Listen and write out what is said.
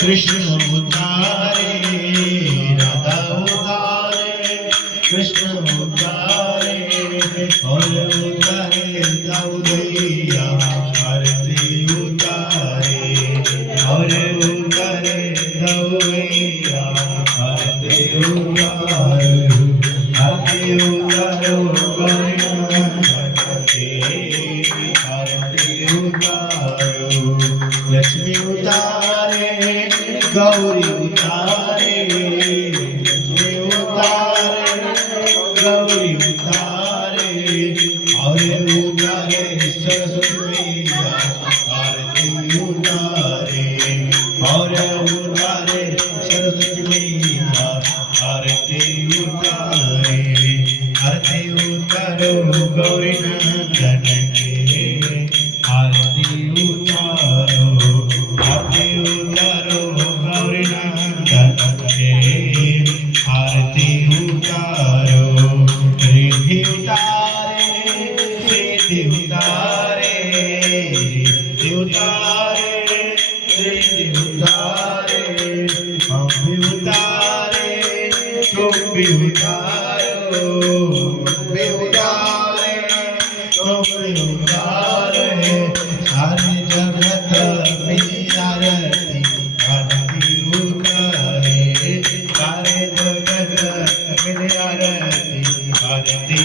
कृष्ण उतारे राधा उतारे कृष्ण उतारे और उतारे दाऊदैया आरती उतारे और उतारे दाऊदैया आरती उतारो आरती उतारो आरती उतारो लक्ष्मी उतारे गौरी उतारे लक्ष्मी उतारे गौरी उतारे और उतारे सरस्वती मैया आरती उतारे और उतारे सरस्वती मैया आरती उतारे आरती उतारो गौरी नंदन के आरती उतारो आरती उतारो गौरी नंदन के आरती उतारो रिद्धि उतारे सिद्धि उतारे रिद्धि उतारे रिद्धि उतारे हम भी उतारे तुम भी उतारो भी उतारे तुम भी उतारे सारे जगत मेरी आरती आरती उतारे सारे जगत मेरी आरती आरती